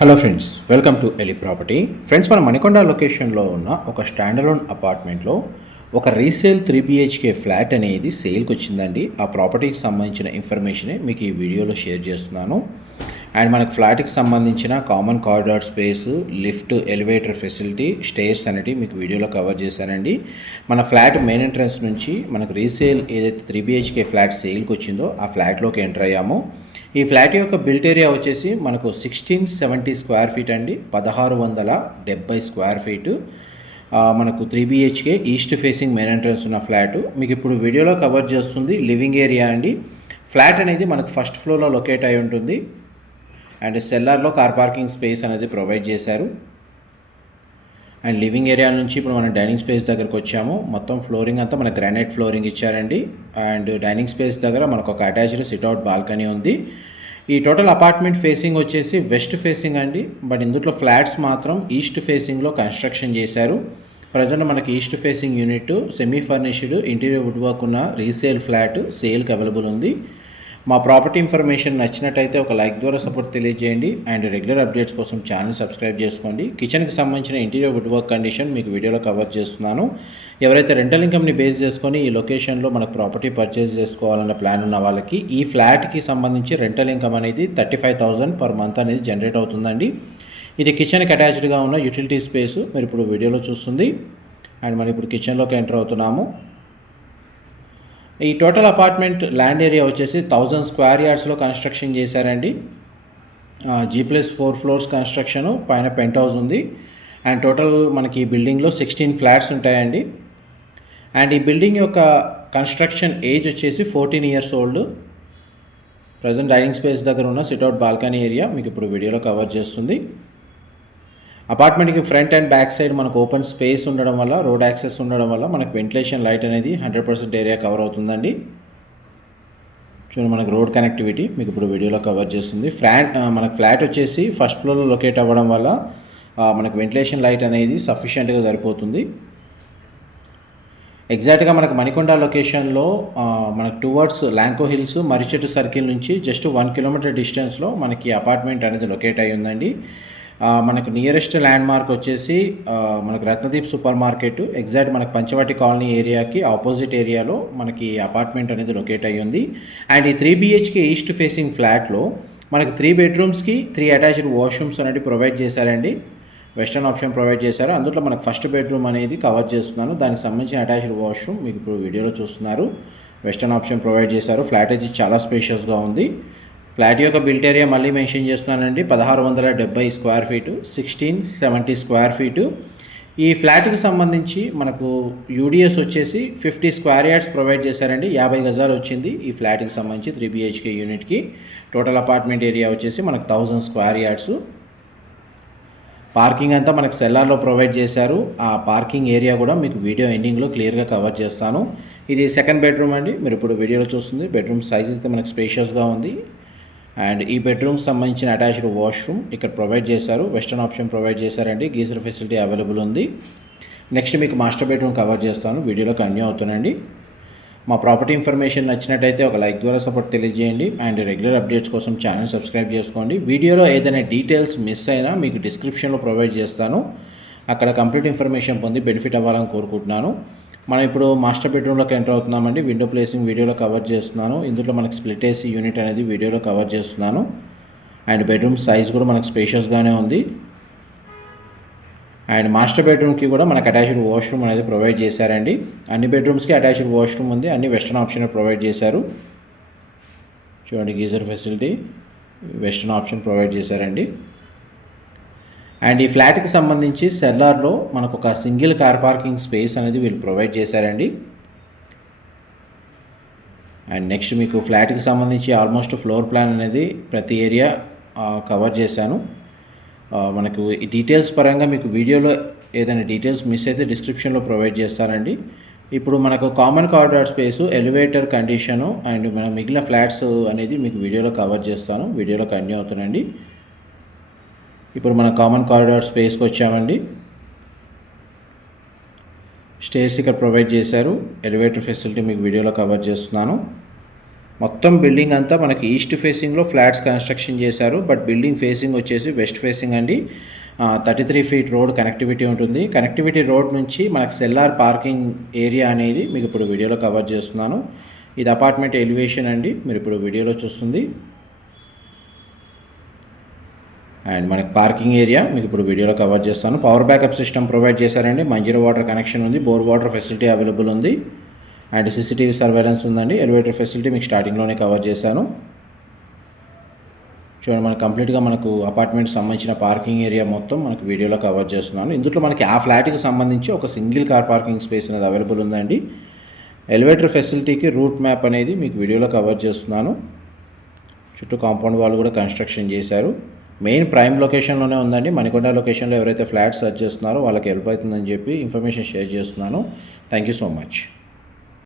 Hello friends, welcome to Eli property. Friends, మన మణికొండ లొకేషన్లో ఉన్న ఒక స్టాండర్లోన్ అపార్ట్మెంట్లో ఒక రీసేల్ 3 BHK ఫ్లాట్ అనేది సేల్కి వచ్చిందండి. ఆ ప్రాపర్టీకి సంబంధించిన ఇన్ఫర్మేషనే మీకు ఈ వీడియోలో షేర్ చేస్తున్నాను. అండ్ మనకు ఫ్లాట్కి సంబంధించిన common corridor space, lift, elevator facility, stairs అనేవి మీకు వీడియోలో కవర్ చేశానండి. మన ఫ్లాట్ మెయిన్ ఎంట్రన్స్ నుంచి మనకు రీసేల్ ఏదైతే 3 BHK ఫ్లాట్ సేల్కి వచ్చిందో ఆ ఫ్లాట్లోకి ఎంటర్ అయ్యాము. ఈ ఫ్లాట్ యొక్క బిల్ట్ ఏరియా వచ్చేసి మనకు 1670 స్క్వేర్ ఫీట్ అండి, 1670 స్క్వేర్ ఫీటు. మనకు 3 BHK east facing main entrance ఉన్న ఫ్లాట్ మీకు ఇప్పుడు వీడియోలో కవర్ చేస్తుంది. లివింగ్ ఏరియా అండి. ఫ్లాట్ అనేది మనకు ఫస్ట్ ఫ్లోర్లో లొకేట్ అయి ఉంటుంది. అండ్ సెల్లార్లో కార్ పార్కింగ్ స్పేస్ అనేది ప్రొవైడ్ చేశారు. అండ్ లివింగ్ ఏరియా నుంచి ఇప్పుడు మనం డైనింగ్ స్పేస్ దగ్గరకు వచ్చాము. మొత్తం ఫ్లోరింగ్ అంతా మనకు గ్రానైట్ ఫ్లోరింగ్ ఇచ్చారండి. అండ్ డైనింగ్ స్పేస్ దగ్గర మనకు ఒక అటాచ్డ్ సిట్అవుట్ బాల్కనీ ఉంది. ఈ టోటల్ అపార్ట్మెంట్ ఫేసింగ్ వచ్చేసి వెస్ట్ ఫేసింగ్ అండి. బట్ ఇందులో ఫ్లాట్స్ మాత్రం ఈస్ట్ ఫేసింగ్లో కన్స్ట్రక్షన్ చేశారు. ప్రజెంట్ మనకి east facing unit semi furnished interior wood work ఉన్న రీసేల్ ఫ్లాట్ సేల్కి అవైలబుల్ ఉంది. మా ప్రాపర్టీ ఇన్ఫర్మేషన్ నచ్చినట్టయితే ఒక లైక్ ద్వారా సపోర్ట్ తెలియజేయండి. అండ్ రెగ్యులర్ అప్డేట్స్ కోసం ఛానల్ సబ్స్క్రైబ్ చేసుకోండి. కిచెన్కి సంబంధించిన ఇంటీరియర్ వుడ్ వర్క్ కండిషన్ మీకు వీడియోలో కవర్ చేస్తున్నాను. ఎవరైతే రెంటల్ ఇన్కమ్ని బేస్ చేసుకొని ఈ లొకేషన్లో మనకు ప్రాపర్టీ పర్చేస్ చేసుకోవాలన్న ప్లాన్ ఉన్న వాళ్ళకి ఈ ఫ్లాట్కి సంబంధించి రెంటల్ ఇన్కమ్ అనేది 35,000 పర్ మంత్ అనేది జనరేట్ అవుతుందండి. ఇది కిచెన్కి అటాచ్డ్గా ఉన్న యూటిలిటీ స్పేస్ మీరు ఇప్పుడు వీడియోలో చూస్తుంది. అండ్ మనం ఇప్పుడు కిచెన్లోకి ఎంటర్ అవుతున్నాము. ఈ టోటల్ అపార్ట్మెంట్ ల్యాండ్ ఏరియా వచ్చేసి 1000 స్క్వేర్ యార్డ్స్లో కన్స్ట్రక్షన్ చేశారండి. G+4 ఫ్లోర్స్ కన్స్ట్రక్షను, పైన పెంట్ హౌస్ ఉంది. అండ్ టోటల్ మనకి ఈ బిల్డింగ్లో 16 ఫ్లాట్స్ ఉంటాయండి. అండ్ ఈ బిల్డింగ్ యొక్క కన్స్ట్రక్షన్ ఏజ్ వచ్చేసి 14 years old. Present dining space దగ్గర ఉన్న సిట్అవుట్ బాల్కనీ ఏరియా మీకు ఇప్పుడు వీడియోలో కవర్ చేస్తుంది. అపార్ట్మెంట్కి ఫ్రంట్ అండ్ బ్యాక్ సైడ్ మనకు ఓపెన్ స్పేస్ ఉండడం వల్ల, రోడ్ యాక్సెస్ ఉండడం వల్ల మనకు వెంటిలేషన్ లైట్ అనేది 100% ఏరియా కవర్ అవుతుందండి. చూడండి, మనకు రోడ్ కనెక్టివిటీ మీకు ఇప్పుడు వీడియోలో కవర్ చేస్తుంది. మనకు ఫ్లాట్ వచ్చేసి ఫస్ట్ ఫ్లోర్లో లొకేట్ అవ్వడం వల్ల మనకు వెంటిలేషన్ లైట్ అనేది సఫిషియెంట్గా సరిపోతుంది. ఎగ్జాక్ట్గా మనకు మణికొండ లొకేషన్లో మనకు టువర్డ్స్ ల్యాంకో హిల్స్, మర్రిచెట్టు సర్కిల్ నుంచి జస్ట్ 1 కిలోమీటర్ డిస్టెన్స్లో మనకి అపార్ట్మెంట్ అనేది లొకేట్ అయి ఉందండి. మనకు నియరెస్ట్ ల్యాండ్ మార్క్ వచ్చేసి మనకు రత్నదీప్ సూపర్ మార్కెట్ ఎగ్జాక్ట్ మనకు పంచవటి కాలనీ ఏరియాకి ఆపోజిట్ ఏరియాలో మనకి అపార్ట్మెంట్ అనేది లొకేట్ అయ్యి ఉంది. అండ్ ఈ 3 BHK ఈస్ట్ ఫేసింగ్ ఫ్లాట్లో మనకు 3 బెడ్రూమ్స్కి 3 అటాచ్డ్ వాష్రూమ్స్ అనేది ప్రొవైడ్ చేశారండి. వెస్టర్న్ ఆప్షన్ ప్రొవైడ్ చేశారు. అందులో మనకు ఫస్ట్ బెడ్రూమ్ అనేది కవర్ చేస్తున్నాను. దానికి సంబంధించిన అటాచ్డ్ వాష్రూమ్ మీకు ఇప్పుడు వీడియోలో చూస్తున్నారు. వెస్టర్న్ ఆప్షన్ ప్రొవైడ్ చేశారు. ఫ్లాట్ అయితే చాలా స్పేషియస్గా ఉంది. ఫ్లాట్ యొక్క బిల్ట్ ఏరియా మళ్ళీ మెన్షన్ చేస్తున్నానండి, 1670 స్క్వేర్ ఫీటు, 1670 స్క్వేర్ ఫీటు. ఈ ఫ్లాట్కి సంబంధించి మనకు యూడిఎస్ వచ్చేసి 50 స్క్వేర్ యార్డ్స్ ప్రొవైడ్ చేశారండి. 50 గజాలు వచ్చింది ఈ ఫ్లాట్కి సంబంధించి 3 BHK యూనిట్కి. టోటల్ అపార్ట్మెంట్ ఏరియా వచ్చేసి మనకు 1000 స్క్వేర్ యార్డ్స్. పార్కింగ్ అంతా మనకు సెల్లార్లో ప్రొవైడ్ చేశారు. ఆ పార్కింగ్ ఏరియా కూడా మీకు వీడియో ఎండింగ్లో క్లియర్గా కవర్ చేస్తాను. ఇది సెకండ్ బెడ్రూమ్ అండి, మీరు ఇప్పుడు వీడియోలో చూస్తుంది. బెడ్రూమ్ సైజ్ అయితే మనకు స్పేషియస్గా ఉంది. అండ్ ఈ బెడ్రూమ్కి సంబంధించిన అటాచ్డ్ వాష్రూమ్ ఇక్కడ ప్రొవైడ్ చేశారు. వెస్టర్న్ ఆప్షన్ ప్రొవైడ్ చేశారండి. గీజర్ ఫెసిలిటీ అవైలబుల్ ఉంది. నెక్స్ట్ మీకు మాస్టర్ బెడ్రూమ్ కవర్ చేస్తాను. వీడియోలో కంటిన్యూ అవుతానండి. మా ప్రాపర్టీ ఇన్ఫర్మేషన్ నచ్చినట్టయితే ఒక లైక్ ద్వారా సపోర్ట్ తెలియజేయండి. అండ్ రెగ్యులర్ అప్డేట్స్ కోసం ఛానల్ సబ్స్క్రైబ్ చేసుకోండి. వీడియోలో ఏదైనా డీటెయిల్స్ మిస్ అయినా మీకు డిస్క్రిప్షన్లో ప్రొవైడ్ చేస్తాను. అక్కడ కంప్లీట్ ఇన్ఫర్మేషన్ పొంది బెనిఫిట్ అవ్వాలని కోరుకుంటున్నాను. మనం ఇప్పుడు మాస్టర్ బెడ్రూమ్లోకి ఎంటర్ అవుతున్నామండి. విండో ప్లేసింగ్ వీడియోలో కవర్ చేస్తున్నాను. ఇందులో మనకు స్ప్లిట్ ఏసీ యూనిట్ అనేది వీడియోలో కవర్ చేస్తున్నాను. అండ్ బెడ్రూమ్ సైజ్ కూడా మనకు స్పేషియస్గానే ఉంది. అండ్ మాస్టర్ బెడ్రూమ్కి కూడా మనకు అటాచ్డ్ వాష్రూమ్ అనేది ప్రొవైడ్ చేశారండి. అన్ని బెడ్రూమ్స్కి అటాచ్డ్ వాష్రూమ్ ఉంది. అన్ని వెస్టర్న్ ఆప్షన్ ప్రొవైడ్ చేశారు. చూడండి, geyser facility western option provide చేశారండి. అండ్ ఈ ఫ్లాట్కి సంబంధించి సెల్లార్లో మనకు ఒక సింగిల్ కార్ పార్కింగ్ స్పేస్ అనేది వీళ్ళు ప్రొవైడ్ చేశారండి. అండ్ నెక్స్ట్ మీకు ఫ్లాట్కి సంబంధించి ఆల్మోస్ట్ ఫ్లోర్ ప్లాన్ అనేది ప్రతి ఏరియా కవర్ చేశాను. మనకు ఈ డీటెయిల్స్ పరంగా మీకు వీడియోలో ఏదైనా డీటెయిల్స్ మిస్ అయితే డిస్క్రిప్షన్లో ప్రొవైడ్ చేస్తారండి. ఇప్పుడు మనకు common corridor space, elevator condition and మన మిగిలిన ఫ్లాట్స్ అనేది మీకు వీడియోలో కవర్ చేస్తాను. వీడియోలో కంటిన్యూ అవుతానండి. ఇప్పుడు మన కామన్ కారిడార్ స్పేస్కి వచ్చామండి. స్టేర్స్ ఇక్కడ ప్రొవైడ్ చేశారు. ఎలివేటర్ ఫెసిలిటీ మీకు వీడియోలో కవర్ చేస్తున్నాను. మొత్తం బిల్డింగ్ అంతా మనకి ఈస్ట్ ఫేసింగ్లో ఫ్లాట్స్ కన్స్ట్రక్షన్ చేశారు. బట్ బిల్డింగ్ ఫేసింగ్ వచ్చేసి వెస్ట్ ఫేసింగ్ అండి. 33 ఫీట్ రోడ్ కనెక్టివిటీ ఉంటుంది. కనెక్టివిటీ రోడ్ నుంచి మనకు సెల్లార్ పార్కింగ్ ఏరియా అనేది మీకు ఇప్పుడు వీడియోలో కవర్ చేస్తున్నాను. ఇది అపార్ట్మెంట్ ఎలివేషన్ అండి, మీరు ఇప్పుడు వీడియోలో చూస్తుంది. అండ్ మనకి పార్కింగ్ ఏరియా మీకు ఇప్పుడు వీడియోలో కవర్ చేస్తాను. పవర్ బ్యాకప్ సిస్టమ్ ప్రొవైడ్ చేశారండి. మంజీరా వాటర్ కనెక్షన్ ఉంది. బోర్ వాటర్ ఫెసిలిటీ అవైలబుల్ ఉంది. అండ్ సీసీటీవీ సర్వేలెన్స్ ఉందండి. ఎలివేటర్ ఫెసిలిటీ మీకు స్టార్టింగ్లోనే కవర్ చేశాను. చూడండి, మనకు కంప్లీట్గా మనకు అపార్ట్మెంట్ సంబంధించిన పార్కింగ్ ఏరియా మొత్తం మనకు వీడియోలో కవర్ చేస్తున్నాను. ఇందులో మనకి ఆ ఫ్లాట్కి సంబంధించి ఒక సింగిల్ కార్ పార్కింగ్ స్పేస్ అనేది అవైలబుల్ ఉందండి. ఎలివేటర్ ఫెసిలిటీకి రూట్ మ్యాప్ అనేది మీకు వీడియోలో కవర్ చేస్తున్నాను. చుట్టూ కాంపౌండ్ వాళ్ళు కూడా కన్స్ట్రక్షన్ చేశారు. మెయిన్ ప్రైమ్ లొకేషన్లోనే ఉందండి. మణికొండ లొకేషన్లో ఎవరైతే ఫ్లాట్ సర్చ్ చేస్తున్నారో వాళ్ళకి హెల్ప్ అవుతుందని చెప్పి ఇన్ఫర్మేషన్ షేర్ చేస్తున్నాను. Thank you so much.